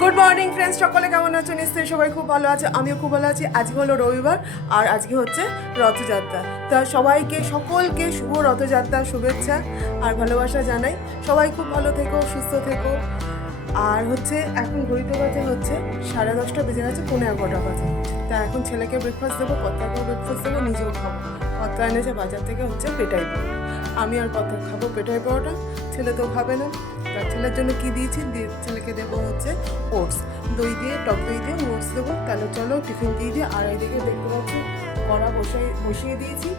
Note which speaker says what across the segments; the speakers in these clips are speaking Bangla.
Speaker 1: গুড মর্নিং ফ্রেন্ডস সকলে কেমন আছো? নিশ্চয়ই সবাই খুব ভালো আছে। আমিও খুব ভালো আছি। আজকে হলো রবিবার, আর আজকে হচ্ছে রথযাত্রা। তা সবাইকে, সকলকে শুভ রথযাত্রার শুভেচ্ছা আর ভালোবাসা জানাই। সবাই খুব ভালো থেকো, সুস্থ থেকো। আর হচ্ছে, এখন ঘড়িতে বাজে হচ্ছে সাড়ে দশটা, বেজে গেছে পনেরো এগারোটা বাজে। তা এখন ছেলেকে ব্রেকফাস্ট দেবো, কর্তাকেও ব্রেকফাস্ট দেবো, নিজেও খাব। কর্তা এনেছে বাজার থেকে হচ্ছে পেটাই। পরোটা আমি আর কত খাব পেটাই পরোটা? ছেলে তো খাবে না। তার ছেলের জন্য কি দিয়েছি? দিয়ে ছেলেকে দেবো হচ্ছে ওটস। দই দিয়ে, টক দই দিয়ে ওটস দেবো। তাহলে চলো টিফিন দিয়ে দিয়ে আর এইদিকে দেখতে পাচ্ছি, কড়া বসিয়ে বসিয়ে দিয়েছি।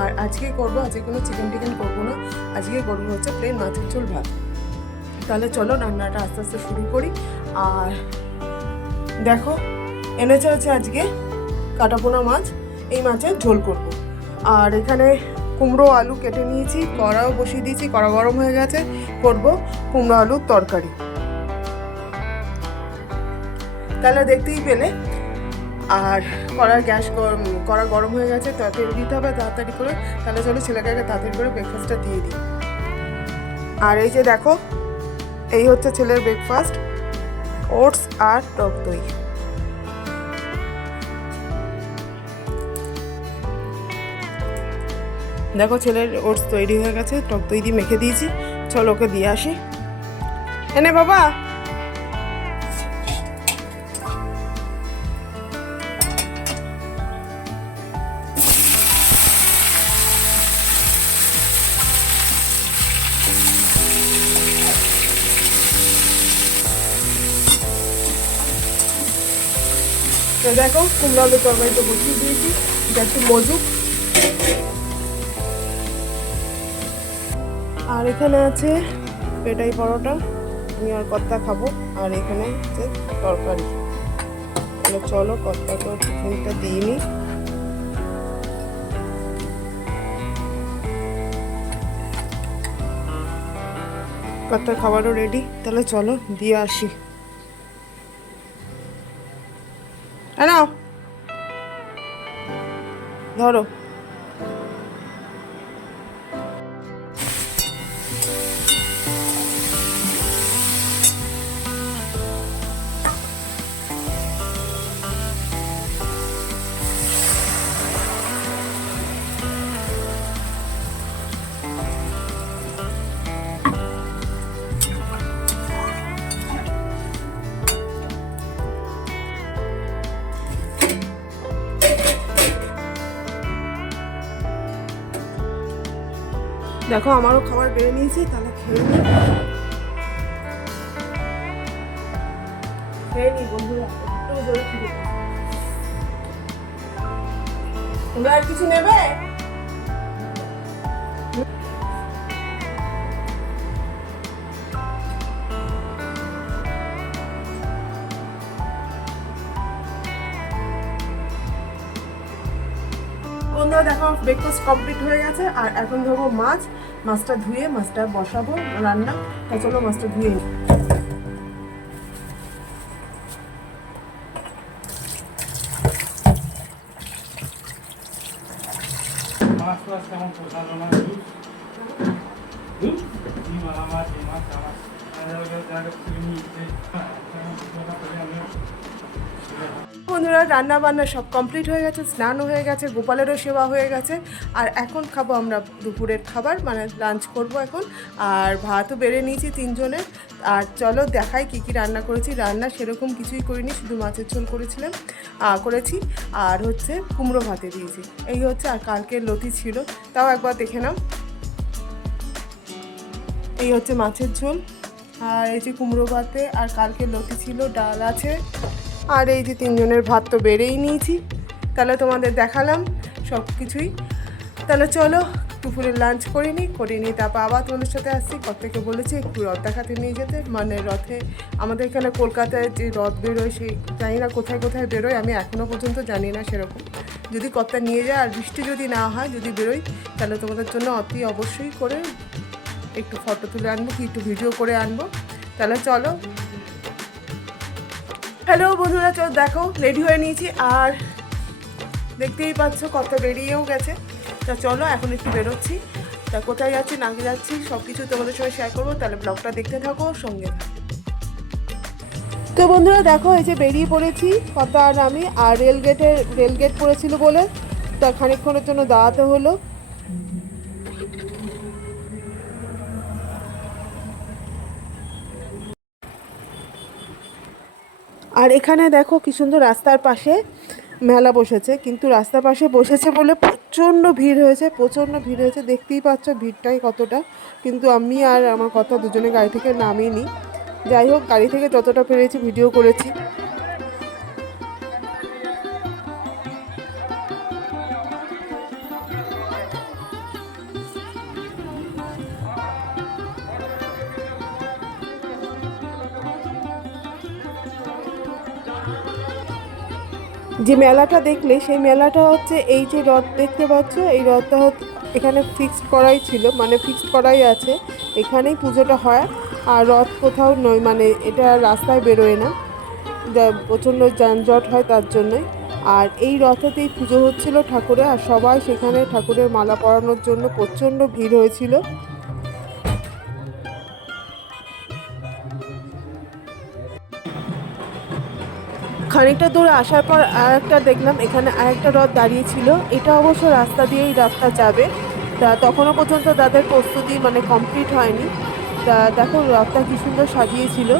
Speaker 1: আর আজকে করব, আজকে কোনো চিকেন টিকেন করব না। আজকে করব হচ্ছে প্লেন মাছের ঝোল ভাত। তাহলে চলো রান্নাটা আস্তে আস্তে শুরু করি। আর দেখো, এনেছে হচ্ছে আজকে কাটাপোনা মাছ। এই মাছের ঝোল করব। আর এখানে কুমড়ো আলু কেটে নিয়েছি, কড়াও বসিয়ে দিয়েছি, কড়া গরম হয়ে গেছে। করব কুমড়ো আলুর তরকারি। তাহলে দেখতেই পেলে, আর কড়ার গ্যাস গরম কড়া গরম হয়ে গেছে তেল দিতে হবে, তাড়াতাড়ি করে, তাহলে চলো ছেলেকে আগে তাড়াতাড়ি করে ব্রেকফাস্টটা দিয়ে দিই। আর এই যে দেখো, এই হচ্ছে ছেলের ব্রেকফাস্ট ওটস আর টক দই। দেখো ছেলের ওটস তৈরি হয়ে গেছে, টক দই দিয়ে মেখে দিয়েছি। চলো ওকে দিয়ে আসি। এনে বাবা। দেখো কুমড়ো আলু তরকারি তো বসিয়ে দিয়েছি। এটা একটু মজুক। এখানে আছে পেটাই পরোটা। আমি আর কত্তা খাব, আর এখানে হচ্ছে তরকারি। তাহলে চলো কত্তাকে টিফিনটা দিয়ে নিই। কত্তার খাবারও রেডি তাহলে চলো দিয়ে আসি। ধরো। দেখো, আমারও খাবার বেড়ে নিয়েছি, তাহলে খেয়ে নিই বন্ধুরা তোমরা আর কিছু নেবে? বন্ধুরা, দেখো ব্রেকফাস্ট কমপ্লিট হয়ে গেছে, আর এখন ধরবো মাছ। মাছটা ধুয়ে মাছটা বসাবো রান্না তা চলো মাছটা ধুয়ে।
Speaker 2: মাছ
Speaker 1: বন্ধুরা রান্না বান্না সব কমপ্লিট হয়ে গেছে, স্নানও হয়ে গেছে, গোপালেরও সেবা হয়ে গেছে। আর এখন খাব আমরা দুপুরের খাবার মানে লাঞ্চ করব এখন। আর ভাতও বেড়ে নিয়েছি তিনজনের। আর চলো দেখাই কী কী রান্না করেছি। রান্না সেরকম কিছুই করিনি, শুধু মাছের ঝোল করেছিলাম করেছি। আর হচ্ছে কুমড়ো ভাতে দিয়েছি। এই হচ্ছে আর কালকের লতি ছিল, তাও একবার দেখে নাও। এই হচ্ছে মাছের ঝোল। আর এই যে কুমড়ো ভাতে, আর কালকে লতি ছিল, ডাল আছে। আর এই যে তিনজনের ভাত তো বেড়েই নিয়েছি। তাহলে তোমাদের দেখালাম সব কিছুই তাহলে চলো দুপুরে লাঞ্চ করে নিই করে নিই তারপর আবার তোমাদের সাথে আসছি। প্রত্যেকে বলেছি, একটু রথ দেখাতে নিয়ে যেতে। মানে রথে আমাদের এখানে কলকাতায় যে রথ বেরোয় সেই, জানি না কোথায় কোথায় বেরোয়, আমি এখনও পর্যন্ত জানি না সেরকম। যদি কর্তা নিয়ে যায় আর বৃষ্টি যদি না হয়, যদি বেরোয়, তাহলে তোমাদের জন্য অতি অবশ্যই করে একটু ফটো তুলে আনব কি একটু ভিডিও করে আনব। তাহলে চলো হ্যালো বন্ধুরা, চল দেখো রেডি হয়ে নিয়েছি। আর দেখতেই পাচ্ছ কত বেরিয়েও গেছে। তা চলো, এখন একটু বেরোচ্ছি। তা কোথায় যাচ্ছি, না যাচ্ছি সব কিছু তোমাদের সঙ্গে শেয়ার করব। তাহলে ব্লগটা দেখতে থাকো, সঙ্গে তো বন্ধুরা, দেখো, এই যে বেরিয়ে পড়েছি কথা আর আমি। আর রেলগেটের রেলগেট রেল পড়েছিল বলে। তা খানিকক্ষণের জন্য দাঁড়াতে হলো। আর এখানে দেখো কি সুন্দর রাস্তার পাশে মেলা বসেছে, কিন্তু রাস্তার পাশে বসেছে বলে প্রচণ্ড ভিড় হয়েছে, প্রচণ্ড ভিড় হয়েছে, দেখতেই পাচ্ছ ভিড়টাই কতটা, কিন্তু আমি আর আমার কথা দুজনে গাড়ি থেকে নামিনি। যাই হোক, গাড়ি থেকে যতটা পেরেছি ভিডিও করেছি। যে মেলাটা দেখলে, সেই মেলাটা হচ্ছে এই যে রথ দেখতে পাচ্ছ, এই রথটা এখানে ফিক্সড করাই ছিল মানে ফিক্সড করাই আছে। এখানেই পুজোটা হয়। আর রথ কোথাও নয় মানে এটা রাস্তায় বেরোয় না। যা- প্রচণ্ড যানজট হয় তার জন্যই। আর এই রথেতেই পুজো হচ্ছিল ঠাকুরের, আর সবাই সেখানে ঠাকুরের মালা পরানোর জন্য প্রচণ্ড ভিড় হয়েছিল। খানিকটা দূরে আসার পর আর একটা দেখলাম, এখানে আরেকটা রথ দাঁড়িয়ে ছিল এটা অবশ্য রাস্তা দিয়েই রাস্তা যাবে। তা তখনও পর্যন্ত তাদের প্রস্তুতি মানে কমপ্লিট হয়নি। তা দেখো রথটা কী সুন্দর সাজিয়েছিল।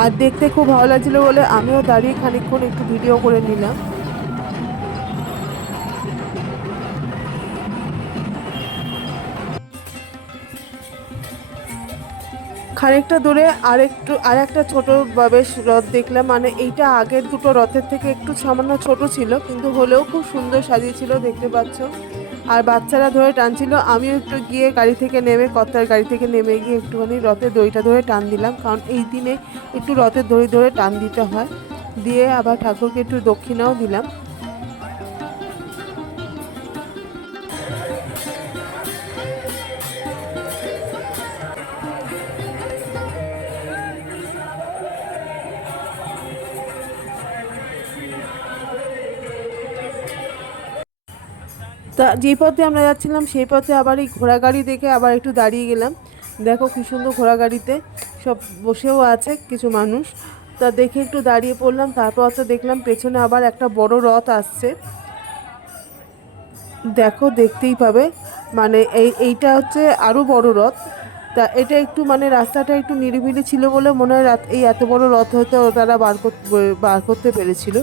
Speaker 1: আর দেখতে খুব ভালো লাগছিল বলে আমিও দাঁড়িয়ে খানিকক্ষণ একটু ভিডিও করে নিলাম। খানিকটা দূরে আরেকটু আর একটা ছোট বেশ রথ দেখলাম। মানে এইটা আগের দুটো রথের থেকে একটু সামান্য ছোট ছিল, কিন্তু হলেও খুব সুন্দর সাজিয়েছিল, দেখতে পাচ্ছ। আর বাচ্চারা ধরে টানছিল, আমিও একটু গিয়ে গাড়ি থেকে নেমে, কর্তার গাড়ি থেকে নেমে গিয়ে একটুখানি রথের দড়িটা ধরে টান দিলাম। কারণ এই দিনে একটু রথের দড়ি ধরে টান দিতে হয়। দিয়ে আবার ঠাকুরকে একটু দক্ষিণাও দিলাম। তা যেই পথে আমরা যাচ্ছিলাম, সেই পথে আবার এই ঘোড়া গাড়ি দেখে আবার একটু দাঁড়িয়ে গেলাম। দেখো কি সুন্দর ঘোড়া গাড়িতে সব বসেও আছে কিছু মানুষ। তা দেখে একটু দাঁড়িয়ে পড়লাম, তারপর তো দেখলাম পেছনে আবার একটা বড় রথ আসছে। দেখো, দেখতেই পাবে। মানে এই, এইটা হচ্ছে আরও বড় রথ। তা এটা একটু মানে রাস্তাটা একটু নিরিবিলি ছিল বলে মনে হয় রাত, এই এত বড় রথ হয়তো তারা বার করতে বার করতে পেরেছিল।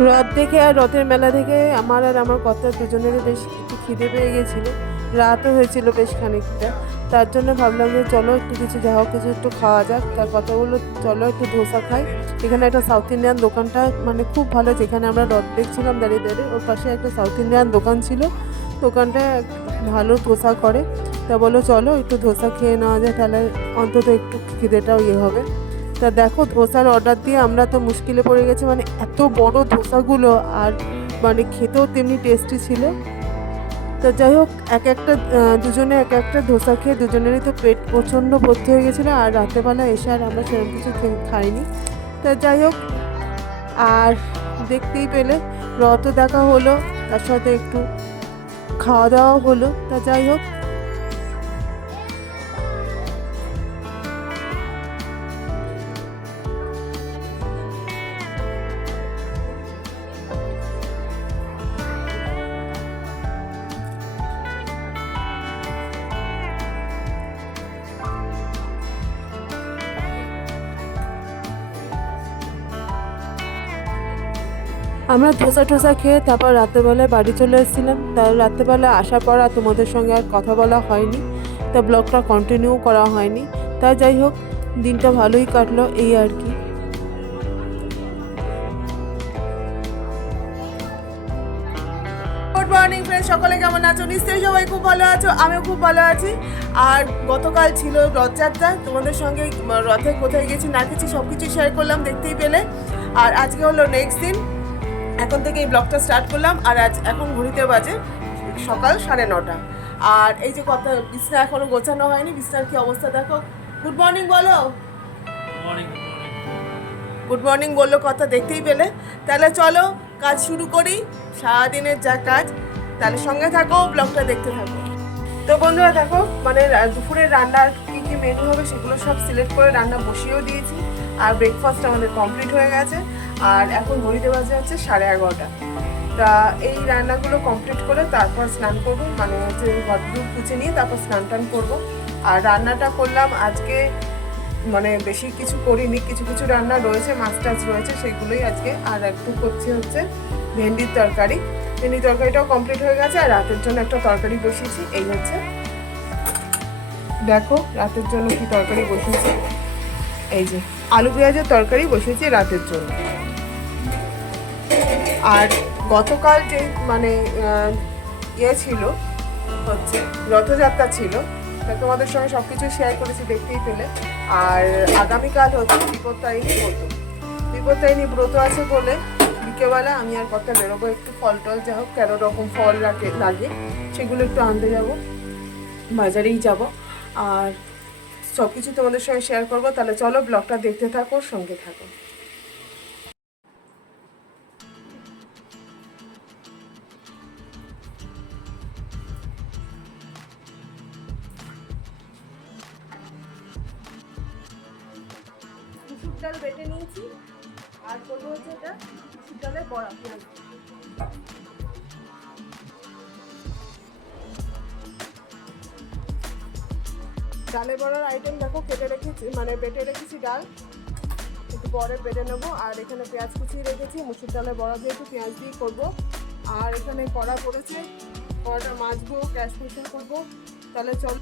Speaker 1: রথ দেখে আর রথের মেলা দেখে আমার আর আমার কথা দুজনেরই বেশ একটু খিদে পেয়ে গেছিল। রাতও হয়েছিল বেশ খানিকটা। তার জন্য ভাবলাম যে চলো একটু কিছু যা হোক কিছু একটু খাওয়া যাক। তার কথা বলল চলো একটু ধোসা খাই। এখানে একটা সাউথ ইন্ডিয়ান দোকানটা মানে খুব ভালো, যেখানে আমরা রথ দেখছিলাম দাঁড়িয়ে দাঁড়িয়ে। ওর পাশে একটা সাউথ ইন্ডিয়ান দোকান ছিল। দোকানটা ভালো ধোসা করে। তা বলো চলো একটু ধোসা খেয়ে নেওয়া যায়, তাহলে অন্তত একটু খিদেটাও ইয়ে হবে। তা দেখো, ধোসার অর্ডার দিয়ে আমরা তো মুশকিলে পড়ে গেছি। মানে এত বড় ধোসাগুলো আর মানে খেতেও তেমনি টেস্টি ছিল। তো যাই হোক, এক একটা দুজনে এক একটা ধোসা খেয়ে দুজনেরই তো পেট প্রচণ্ড ভর্তি হয়ে গেছিল আর রাতেরবেলা এসে আর আমরা সেরকম কিছু খাইনি। তা যাই হোক, আর দেখতেই পেলে, রথও দেখা হলো, তার সাথে একটু খাওয়া দাওয়াও হলো। তা যাই হোক আমরা ধোসা ঠোসা খেয়ে তারপর রাত্রেবেলায় বাড়ি চলে এসেছিলাম। তার রাত্রেবেলা আসার পর আর তোমাদের সঙ্গে আর কথা বলা হয়নি। তা ব্লগটা কন্টিনিউ করা হয়নি। তা যাই হোক, দিনটা ভালোই কাটলো এই আর কি। সকলে কেমন আছো? নিশ্চয়ই সবাই খুব ভালো আছো, আমিও খুব ভালো আছি। আর গতকাল ছিল রথযাত্রা, তোমাদের সঙ্গে রথে কোথায় গেছি না গেছি সব কিছু শেয়ার করলাম দেখতেই পেলে। আর আজকে হলো নেক্সট দিন। এখন থেকে এই ব্লগটা স্টার্ট করলাম আর আজ এখন ঘড়িতে বাজে সকাল সাড়ে নটা। আর এই যে কথা, বিছনা এখনও গোছানো হয়নি। বিছনার কি অবস্থা দেখো? গুড মর্নিং বলো। গুড মর্নিং বলল কথা, দেখতেই পেলে। তাহলে চলো, কাজ শুরু করি। সারাদিনের যা কাজ, তাহলে সঙ্গে থাকো, ব্লগটা দেখতে থাকো। তো বন্ধুরা দেখো মানে দুপুরের রান্নার কী কী মেনু হবে সেগুলো সব সিলেক্ট করে রান্না বসিয়েও দিয়েছি। আর ব্রেকফাস্ট আমাদের কমপ্লিট হয়ে গেছে। আর এখন ঘড়িতে বাজে হচ্ছে সাড়ে এগারোটা। তা এই রান্নাগুলো কমপ্লিট করে তারপর স্নান করব মানে হচ্ছে ঘরদুর পুছে নিয়ে তারপর স্নান টান করব। আর রান্নাটা করলাম আজকে মানে বেশি কিছু করিনি, কিছু কিছু রান্না রয়েছে, মাছ টাছ রয়েছে, সেগুলোই আজকে। আর একটু করছি হচ্ছে ভেন্ডির তরকারি। ভেন্ডির তরকারিটাও কমপ্লিট হয়ে গেছে, আর রাতের জন্য একটা তরকারি বসিয়েছি, এই হচ্ছে। দেখো রাতের জন্য কি তরকারি বসিয়েছি এই যে আলু পেঁয়াজের তরকারি বসিয়েছি রাতের জন্য। আর গতকাল যে মানে ইয়ে ছিল, হচ্ছে, রথযাত্রা ছিল, তা তোমাদের সঙ্গে সব কিছু শেয়ার করেছি, দেখতেই পেলে। আর আগামীকাল হচ্ছে বিপত্তারিণী ব্রত। বিপত্তারিণী ব্রত আছে বলে বিকেলবেলা আমি আর কথা বেরোবো একটু ফল টল, যা হোক তেরো রকম ফল রাখে লাগে সেগুলো একটু আনতে যাব, বাজারেই যাব। আর সব কিছু তোমাদের সঙ্গে শেয়ার করব, তাহলে চলো ব্লগটা দেখতে থাকো, সঙ্গে থাকো। ডালের বড়ার আইটেম দেখো, কেটে রেখেছি মানে বেটে রেখেছি ডাল। একটু পরে বেটে নেব। আর এখানে পেঁয়াজ কুচিয়ে রেখেছি, মুসুর ডালের বড়া যেহেতু পেঁয়াজ দিয়ে করব। আর এখানে কড়া পড়েছে কড়াটা মাজবো, গ্যাস পরিষ্কার করব। তাহলে চল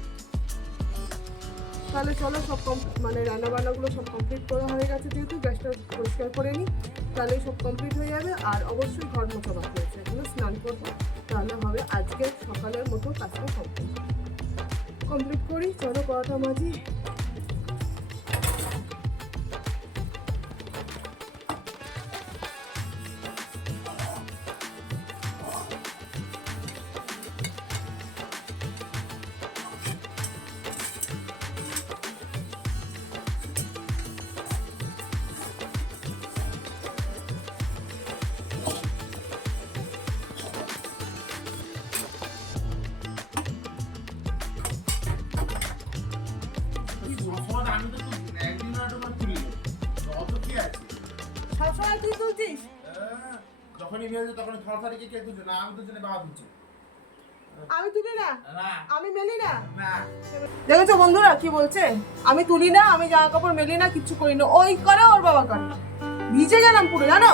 Speaker 1: তাহলে চলো সব কম- মানে রান্না বান্নাগুলো সব কমপ্লিট করা হয়ে গেছে যেহেতু, গ্যাসটা পরিষ্কার করে নিই। তাহলে সব কমপ্লিট হয়ে যাবে। আর অবশ্যই ঘর মতো বাকি আছে এখনও স্নান করব। তাহলে হবে আজকে সকালের মতো কাজটা কমপ্লিট কমপ্লিট করি চলো পরোটা মাঝি
Speaker 3: আমি তো তুলি না, একদিন না একবার তুলি অত কি আছে?
Speaker 1: সবসময় তুই তুলছিস
Speaker 3: যখনই মেয়ে হয়েছে তখনই থরথরে কে কে তুলছে না আমি তুলছি না বাবা তুলছে
Speaker 1: আমি তুলি না?
Speaker 3: না।
Speaker 1: আমি মেলি না?
Speaker 3: না।
Speaker 1: দেখেছ বন্ধুরা কি বলছে? আমি তুলি না আমি জামা কাপড় মেলি না কিচ্ছু করি না। ওই করে ওর বাবা করে। ভিজে গেলাম পুরো জানো?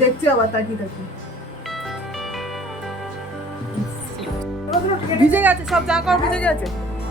Speaker 1: দেখছি আবার তাকি তাকি ভিজে গেছে সব জামা কাপড় ভিজে গেছে।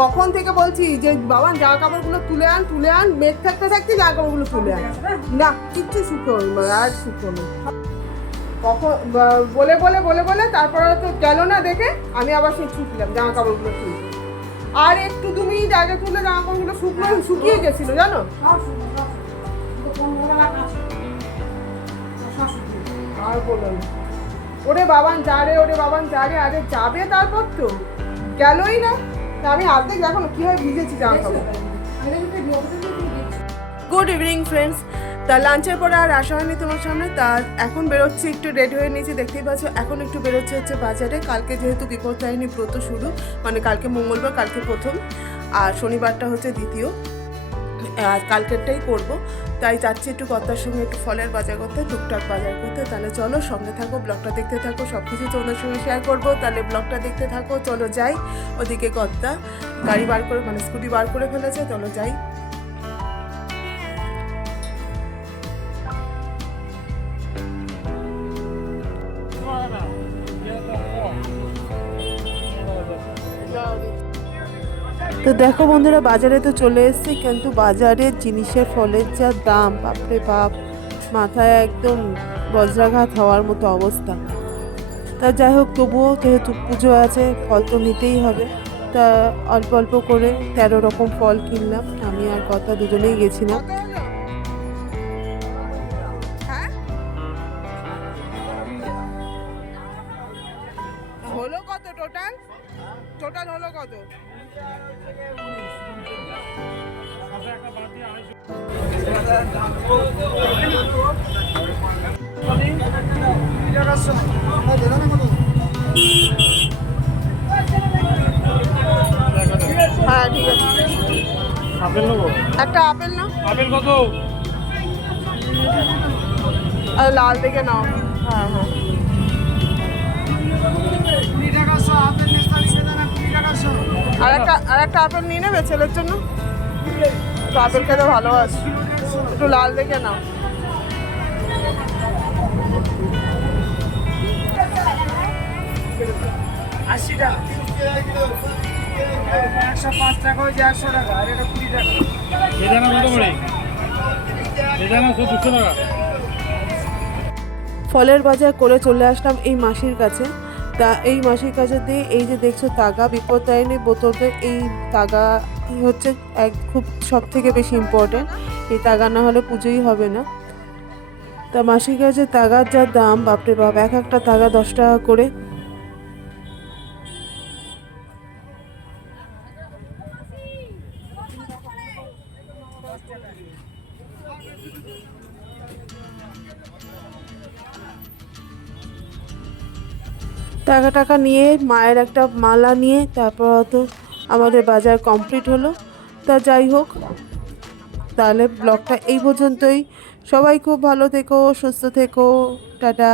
Speaker 1: কখন থেকে বলছি যে, বাবা জামা কাপড়গুলো তুলে আন তুলে আন, মেঘ থাকতে থাকতে জামা কাপড়গুলো তুলে আন। না, কিচ্ছু শুকো আর শুকো না। কখন বলে বলে বলে বলে, তারপরে তো গেল না দেখে, আমি আবার সেই ছুটলাম, জামা কাপড়গুলো তুলতে আর একটু দু মিনিট আগে তুলে জামা কাপড়গুলো শুকনো, শুকিয়ে গেছিল, জানো? আর বলো ওরে বাবান, যা রে, ওরে বাবান, যা রে আরে যাবে তারপর তো? গেলই না। আমি অর্ধেক দেখো না কীভাবে ভিজেছি জামা গুড ইভিনিং ফ্রেন্ডস তা লাঞ্চের পরে আর আসা হয়নি তোমার সামনে। তা এখন বেরোচ্ছি একটু রেড হয়ে নিয়েছি দেখতেই পাচ্ছ এখন একটু বেরোচ্ছে হচ্ছে বাজারে। কালকে যেহেতু বিপদ বিপত্তারিণী ব্রত শুরু মানে কালকে মঙ্গলবার কালকে প্রথম আর শনিবারটা হচ্ছে দ্বিতীয়। কালকেরটাই করব। তাই চাচ্ছি একটু কর্তার সঙ্গে একটু ফলের বাজার করতে, টুকটাক বাজার করতে। তাহলে চলো সঙ্গে থাকো, ব্লগটা দেখতে থাকো সব কিছু তোমাদের সঙ্গে শেয়ার করব। তাহলে ব্লগটা দেখতে থাকো, চলো যাই। ওদিকে কর্তা গাড়ি বার করে মানে স্কুটি বার করে ফেলেছে, চলো যাই। তো দেখো বন্ধুরা, বাজারে তো চলে এসেছি, কিন্তু বাজারের জিনিসের ফলের যা দাম, বাপরে বাপ, মাথায় একদম বজ্রাঘাত হওয়ার মতো অবস্থা। তা যাই হোক, তবুও যেহেতু পুজো আছে, ফল তো নিতেই হবে। তা অল্প অল্প করে তেরো রকম ফল কিনলাম, আমি আর কথা দুজনেই গেছিলাম। হ্যাঁ ঠিক আছে।
Speaker 2: আপেল নেব?
Speaker 1: একটা আপেল না
Speaker 2: আপেল কত?
Speaker 1: আর লাল দেখে নাও। হ্যাঁ হ্যাঁ। আর একটা আর একটা আপেল নিয়ে নেবে ছেলের জন্য? একটু আপেল খেতে ভালো আছে একটু লাল দেখে নাও।
Speaker 3: একশো পাঁচ টাকা হয়েছে একশো টাকা। আর এটা কুড়ি টাকা
Speaker 2: বেদানা কত করে? বেদানা তো দুশো টাকা।
Speaker 1: ফলের বাজার করে চলে আসলাম এই মাসির কাছে। তা এই মাসির কাছে দিয়ে এই যে দেখছ তাগা বিপদায়নী বোতলতে এই তাগা হচ্ছে এক খুব সব থেকে বেশি ইম্পর্টেন্ট এই তাগা না হলে পুজোই হবে না। তা মাসির কাছে তাগার যা দাম বাপরে বাপ এক একটা তাগা দশ টাকা করে। টাকা টাকা নিয়ে, মায়ের একটা মালা নিয়ে, তারপর হয়তো আমাদের বাজার কমপ্লিট হলো। তা যাই হোক, তাহলে ব্লগটা এই পর্যন্তই। সবাই খুব ভালো থেকো, সুস্থ থেকো, টাটা।